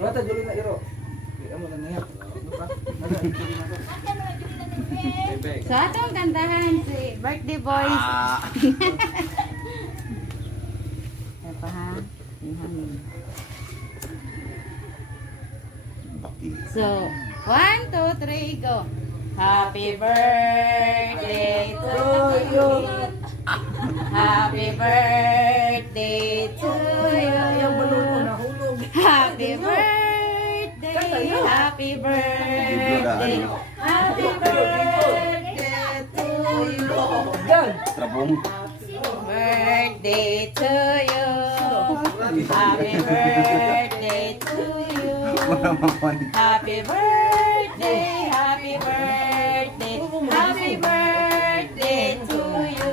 Wala dili na iro. Amo na niya. So atong kantahan si birthday boys. Apa ha? So 1, 2, 3, go. Happy birthday to you. Happy birthday to you. Happy birthday. Happy birthday. Happy birthday to you. Trabong. Birthday to you. Happy birthday to you. Happy birthday. Happy birthday. Happy birthday to you.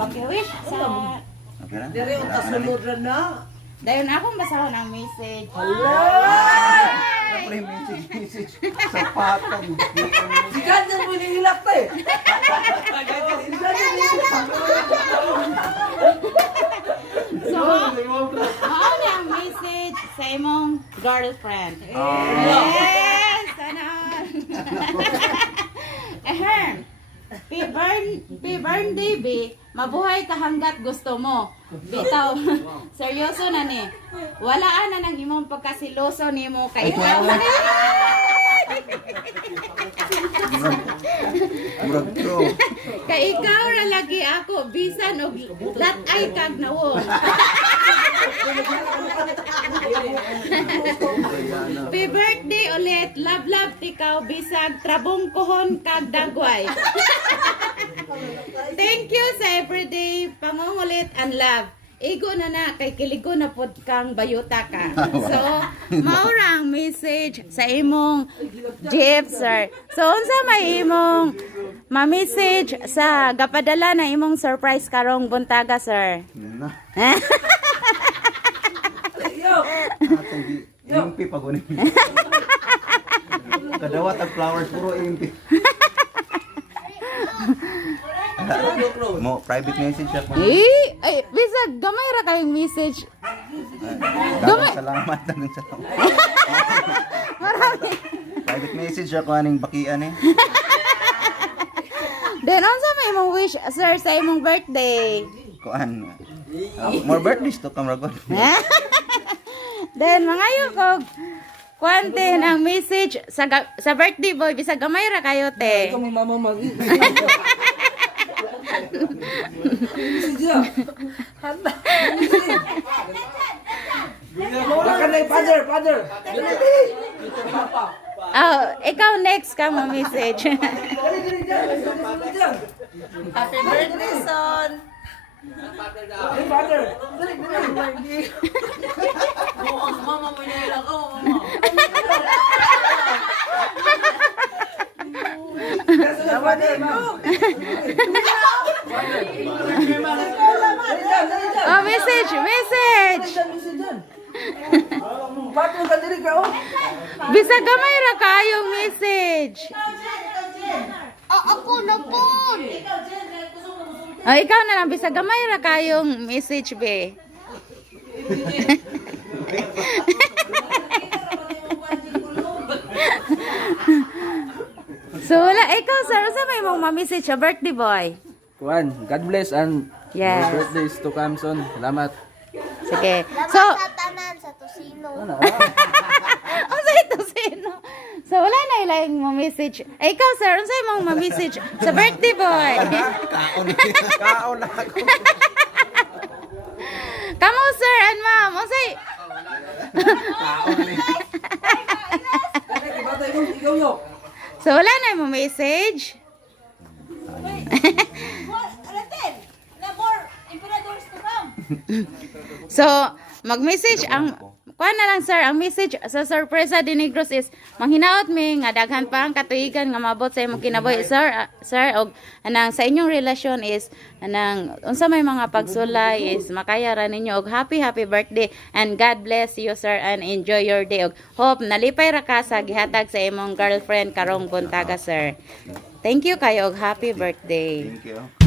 Okay, wish sa... Okay na? Dire unta sulod ra na. Dayon akong basahon ang message. Pre message sa patong. Si Ganda mo nililap eh. So, mao na ang message sa imong girlfriend. Oh. Yes! Sana. EhErRm. Birthday, be. Mabuhay ka hanggat gusto mo. Bitaw. Seryoso na ni. Walaan na ng imong pagkaseloso nimo kay ikaw. Murag bro. Kay ikaw ra lagi ako bisan og latay kag nawong. Happy birthday ulit, lablab, tikaw, bisag, trabongkohon kag dagway. Thank you sa everyday pangungulit and love. Igo na na kay kiligon napud kang bayota ka. So, maurang message sa imong gift, sir. So, unsa may imong ma-message sa gapadala na imong surprise karong buntaga, sir? Na. Impi pag unin. Kadawat ang flowers puro impi. Mo private message ako. Ay, bisag gamay ra kayong message. Gamay. Salamat na sa tao. Marami. Private message ako aning bakian eh. Then unsa may imong wish, sir, sa imong birthday? Kuan. More birthdays to come ragon. Then mangayo ko kwante ng message sa birthday boy bisag gamay ra kayo te. Ikaw may mama mag. Father. Oh, ikaw next ka mo message. Happy birthday, son! Father. Mama mo nila ako, mama. Oh, message. Patong ka diri ka oh. Bisag gamay ra kayong message. Ako na po! Oh, ikaw na lang bisag gamay ra kayong message be. So wala ikaw sir sa may mong ma-message sa birthday boy. Kuan, God bless and Yes. more birthdays to come son. Salamat. Sige. So Sa tanan, sa tusino. unsa ito sino? So wala na ilang ma-message. Ikaw sir, unsa imong ma-message sa birthday boy? Kaon na ako. Kamo sir and ma'am, unsay So wala na imong message? So, mag-message ang kuha na lang sir, ang message sa surpresa di NEGROS is manghinaot mi nga daghan pa ang katuigan nga mabot sa imong kinabuhi sir og anang sa inyong relasyon is anang unsa may mga pagsulay is makaya ra ninyo og happy birthday and God bless you sir and enjoy your day og hope nalipay ra ka sa gihatag sa imong girlfriend karong buntaga sir. Thank you kayo og happy birthday. Thank you.